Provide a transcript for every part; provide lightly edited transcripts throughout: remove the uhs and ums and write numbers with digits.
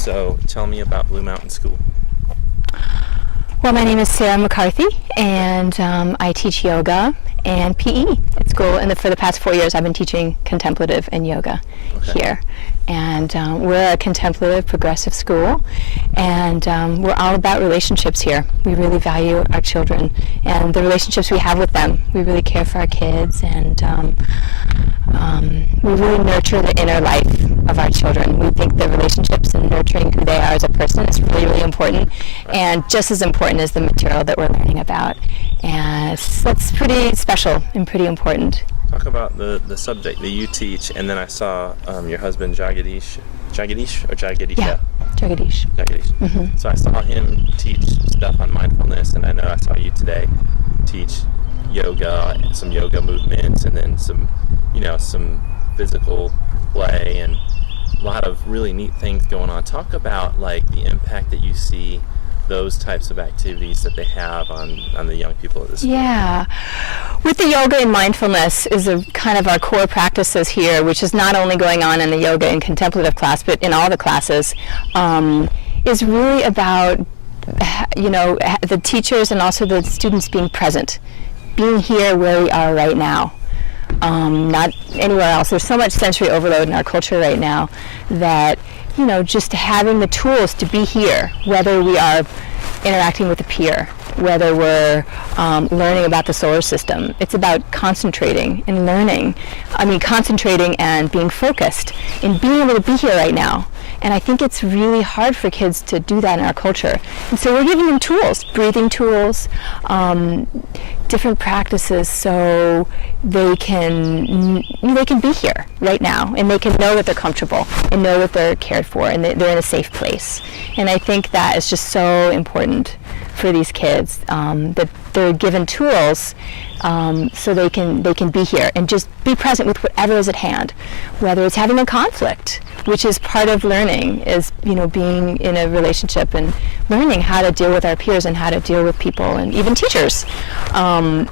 So tell me about Blue Mountain School. Well, my name is Sarah McCarthy, and I teach yoga and PE at school. And for the past 4 years, I've been teaching contemplative and yoga here. And we're a contemplative, progressive school, and we're all about relationships here. We really value our children and the relationships we have with them. We really care for our kids, and we really nurture the inner life of our children. We think the relationships and nurturing who they are as a person is really, really important, and just as important as the material that we're learning about. And that's pretty special and pretty important. Talk about the subject that you teach, and then I saw your husband Jagadish or Jagadish? Yeah, Jagadish. Mm-hmm. So I saw him teach stuff on mindfulness, and I know I saw you today teach yoga, some yoga movements, and then some physical play, and a lot of really neat things going on. Talk about like the impact that you see those types of activities that they have on the young people at the school. Yeah. With the yoga and mindfulness is a kind of our core practices here, which is not only going on in the yoga and contemplative class, but in all the classes, is really about, the teachers and also the students being present, being here where we are right now, not anywhere else. There's so much sensory overload in our culture right now that just having the tools to be here, whether we are interacting with a peer, whether we're learning about the solar system. It's about concentrating and learning. Concentrating and being focused and being able to be here right now. And I think it's really hard for kids to do that in our culture. And so we're giving them tools, breathing tools, different practices, so they can be here right now, and they can know that they're comfortable and know that they're cared for and they're in a safe place. And I think that is just so important for these kids, that they're given tools so they can be here and just be present with whatever is at hand, whether it's having a conflict, which is part of learning, is being in a relationship and learning how to deal with our peers and how to deal with people and even teachers, and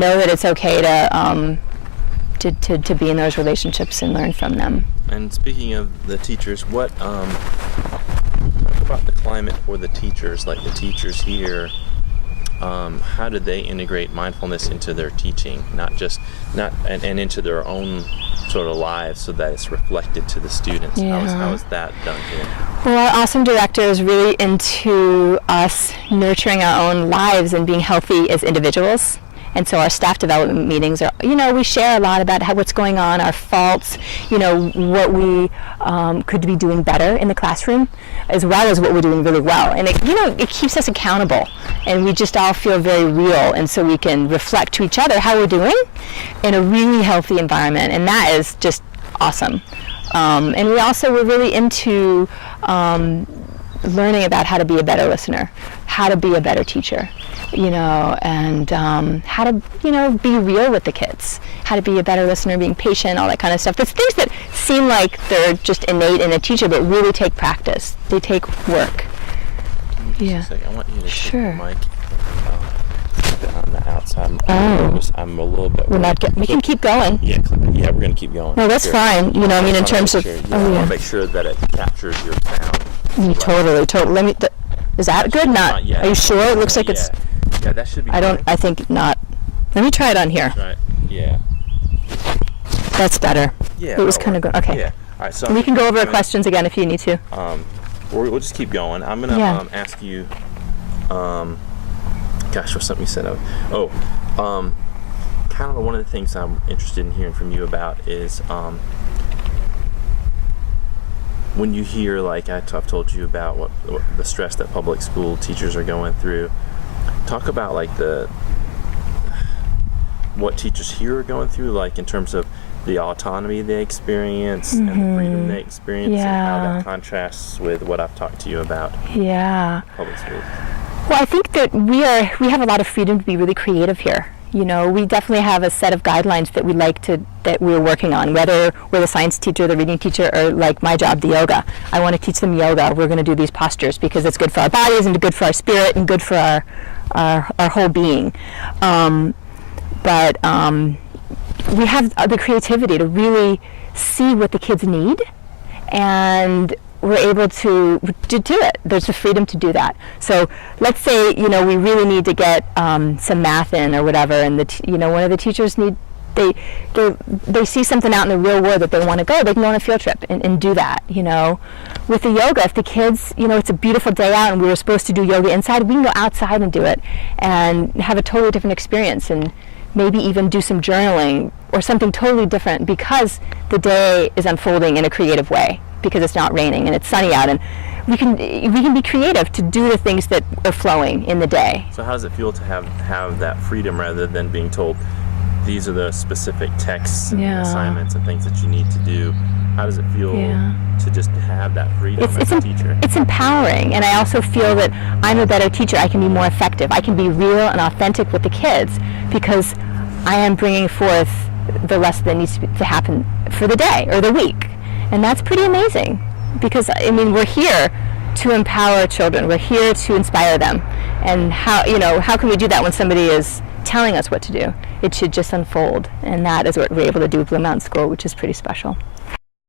know that it's okay to be in those relationships and learn from them. And speaking of the teachers, what talk about the climate for the teachers, like the teachers here. How do they integrate mindfulness into their teaching, and into their own sort of lives, so that it's reflected to the students? Yeah. How is that done here? Well, our awesome director is really into us nurturing our own lives and being healthy as individuals. And so our staff development meetings are, we share a lot about what's going on, our faults, what we could be doing better in the classroom, as well as what we're doing really well. And it keeps us accountable, and we just all feel very real, and so we can reflect to each other how we're doing in a really healthy environment, and that is just awesome. And we're really into learning about how to be a better listener, how to be a better teacher, and how to, be real with the kids, how to be a better listener, being patient, all that kind of stuff. There's things that seem like they're just innate in a teacher, but really take practice. They take work. Just a second. I want you to take the mic on the outside. I'm a little bit. We can keep going. Yeah, we're going to keep going. No, that's fine. In terms of. I want to make sure that it captures your sound. Totally. Let me. Is that good? Not yet. Are you sure? It looks like it's. Yeah, that should be. I think not. Let me try it on here. Right. Yeah. That's better. Yeah. It was kind of good. Okay. Yeah. All right. So we can go over questions again if you need to. We'll just keep going. I'm gonna ask you. Gosh, what's something you said? Kind of one of the things I'm interested in hearing from you about is when you hear, like I've told you about what the stress that public school teachers are going through. Talk about like what teachers here are going through, like in terms of the autonomy they experience and the freedom they experience, and how that contrasts with what I've talked to you about. Yeah. Public schools. Well, I think that we have a lot of freedom to be really creative here. We definitely have a set of guidelines that we're working on, whether we're the science teacher, the reading teacher, or like my job, the yoga. I want to teach them yoga. We're going to do these postures because it's good for our bodies and good for our spirit and good for our whole being. But we have the creativity to really see what the kids need and we're able to do it. There's the freedom to do that. So let's say, you know, we really need to get some math in or whatever, and one of the teachers they see something out in the real world that they want to go, they can go on a field trip and do that, you know. With the yoga, if the kids, you know, it's a beautiful day out and we were supposed to do yoga inside, we can go outside and do it and have a totally different experience, and maybe even do some journaling or something totally different because the day is unfolding in a creative way, because it's not raining and it's sunny out, and we can be creative to do the things that are flowing in the day. So how does it feel to have that freedom rather than being told these are the specific texts and assignments and things that you need to do? How does it feel to just have that freedom as a teacher? It's empowering, and I also feel that I'm a better teacher. I can be more effective. I can be real and authentic with the kids because I am bringing forth the lesson that needs to happen for the day or the week. And that's pretty amazing because, I mean, we're here to empower children. We're here to inspire them. And how can we do that when somebody is telling us what to do? It should just unfold, and that is what we're able to do at Blue Mountain School, which is pretty special.